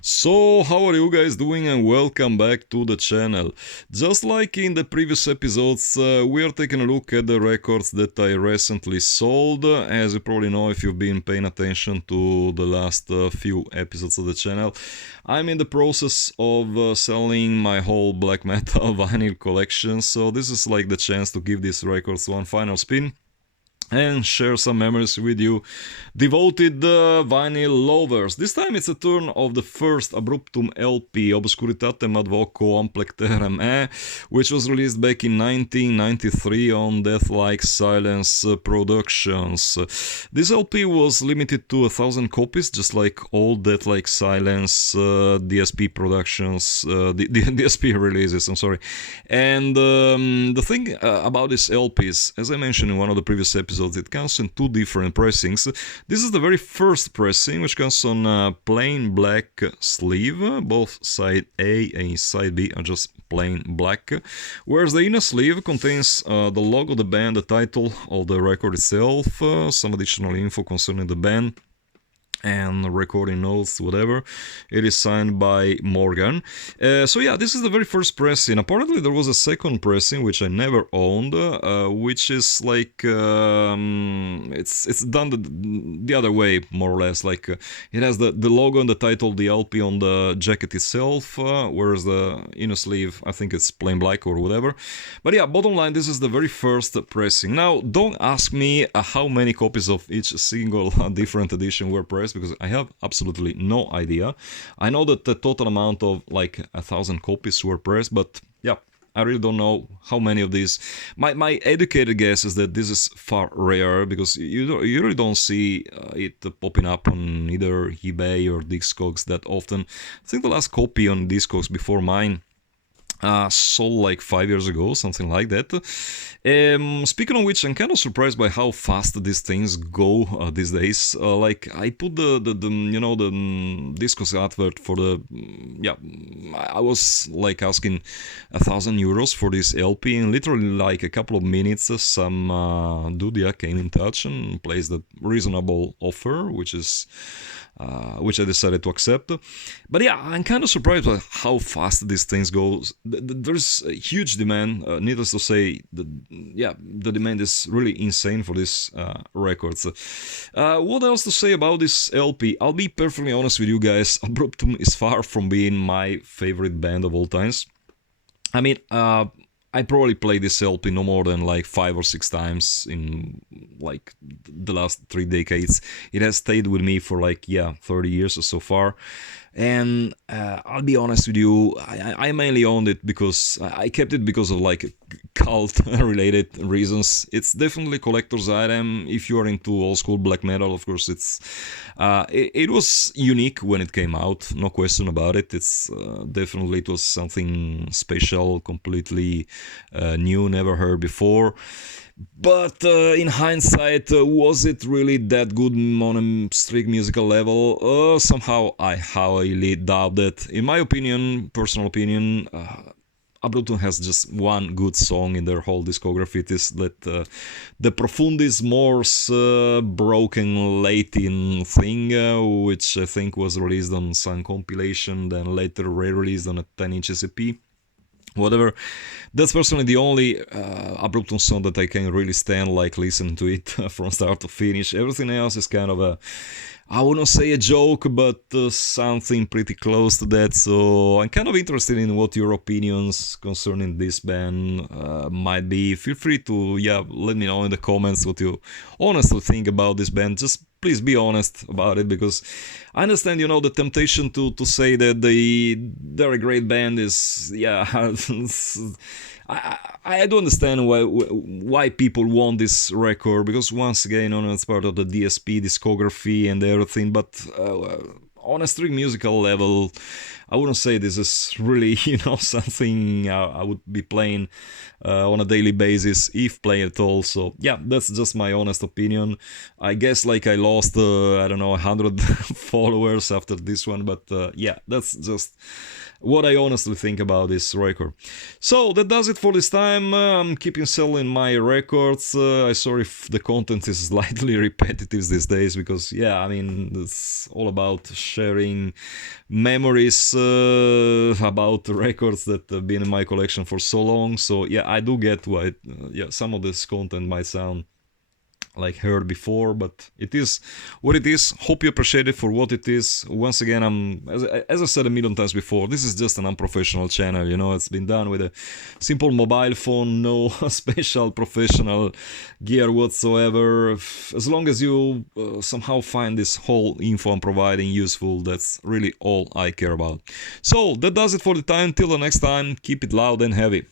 So, how are you guys doing and welcome back to the channel. Just like in the previous episodes, we are taking a look at the records that I recently sold. As you probably know if you've been paying attention to the last few episodes of the channel, I'm in the process of selling my whole black metal vinyl collection, so this is like the chance to give these records one final spin and share some memories with you, devoted vinyl lovers. This time it's a turn of the first Abruptum LP, Obscuritatem ad voco amplecterem which was released back in 1993 on Deathlike Silence Productions. This LP was limited to 1,000 copies, just like all Deathlike Silence DSP productions, the DSP releases, I'm sorry. And the thing about this LP is, as I mentioned in one of the previous episodes, it comes in two different pressings. This is the very first pressing, which comes on a plain black sleeve. Both side A and side B are just plain black, whereas the inner sleeve contains the logo of the band, the title of the record itself, some additional info concerning the band, and recording notes, whatever. It is signed by Morgan. So yeah, this is the very first pressing. Apparently there was a second pressing which I never owned, which is like it's done the other way, more or less. Like it has the logo and the title, the LP on the jacket itself, whereas the inner sleeve, I think it's plain black or whatever. But yeah, bottom line, this is the very first pressing. Now, don't ask me how many copies of each single different edition were pressed, because I have absolutely no idea. I know that the total amount of like 1,000 copies were pressed, but yeah, I really don't know how many of these. My educated guess is that this is far rarer, because you really don't see it popping up on either eBay or Discogs that often. I think the last copy on Discogs before mine sold like 5 years ago, something like that. Speaking of which, I'm kind of surprised by how fast these things go these days. Like I put the Discos advert for the I was like asking 1,000 euros for this LP, and literally like a couple of minutes, some dude came in touch and placed a reasonable offer, which I decided to accept. But yeah, I'm kind of surprised by how fast these things go. There's a huge demand. Needless to say, the demand is really insane for these records. What else to say about this LP? I'll be perfectly honest with you guys. Abruptum is far from being my favorite band of all times. I mean, I probably played this LP no more than like 5 or 6 times in like the last 3 decades. It has stayed with me for like 30 years or so far. And I'll be honest with you, I mainly owned it because I kept it because of like cult related reasons. It's definitely a collector's item if you are into old school black metal. Of course, it was unique when it came out, no question about it. It's definitely, it was something special, completely new, never heard before. But in hindsight, was it really that good on a strict musical level? Somehow I highly doubt that. In my opinion, personal opinion, Abruptum has just one good song in their whole discography. It is that the Profundis Mors Broken Latin thing, which I think was released on some compilation, then later re-released on a 10-inch EP. Whatever, that's personally the only Abruptum song that I can really stand, like listen to it from start to finish. Everything else is kind of I wouldn't say a joke, but something pretty close to that. So I'm kind of interested in what your opinions concerning this band might be. Feel free to let me know in the comments what you honestly think about this band. Just please be honest about it, because I understand, the temptation to say that they're a great band is I do understand why people want this record, because once again, it's part of the DSP discography and everything, but on a strict musical level, I wouldn't say this is really, something I would be playing on a daily basis, if playing at all. So yeah, that's just my honest opinion. I guess like I lost, I don't know, 100 followers after this one, but yeah, that's just what I honestly think about this record. So that does it for this time. I'm keeping selling my records. I'm sorry if the content is slightly repetitive these days, because yeah, I mean, it's all about sharing memories about records that have been in my collection for so long. So yeah, I do get why yeah, some of this content might sound like heard before, but it is what it is. Hope you appreciate it for what it is. Once again, as I said a million times before, this is just an unprofessional channel. It's been done with a simple mobile phone, no special professional gear whatsoever. As long as you somehow find this whole info I'm providing useful, that's really all I care about. So that does it for the time. Till the next time, keep it loud and heavy.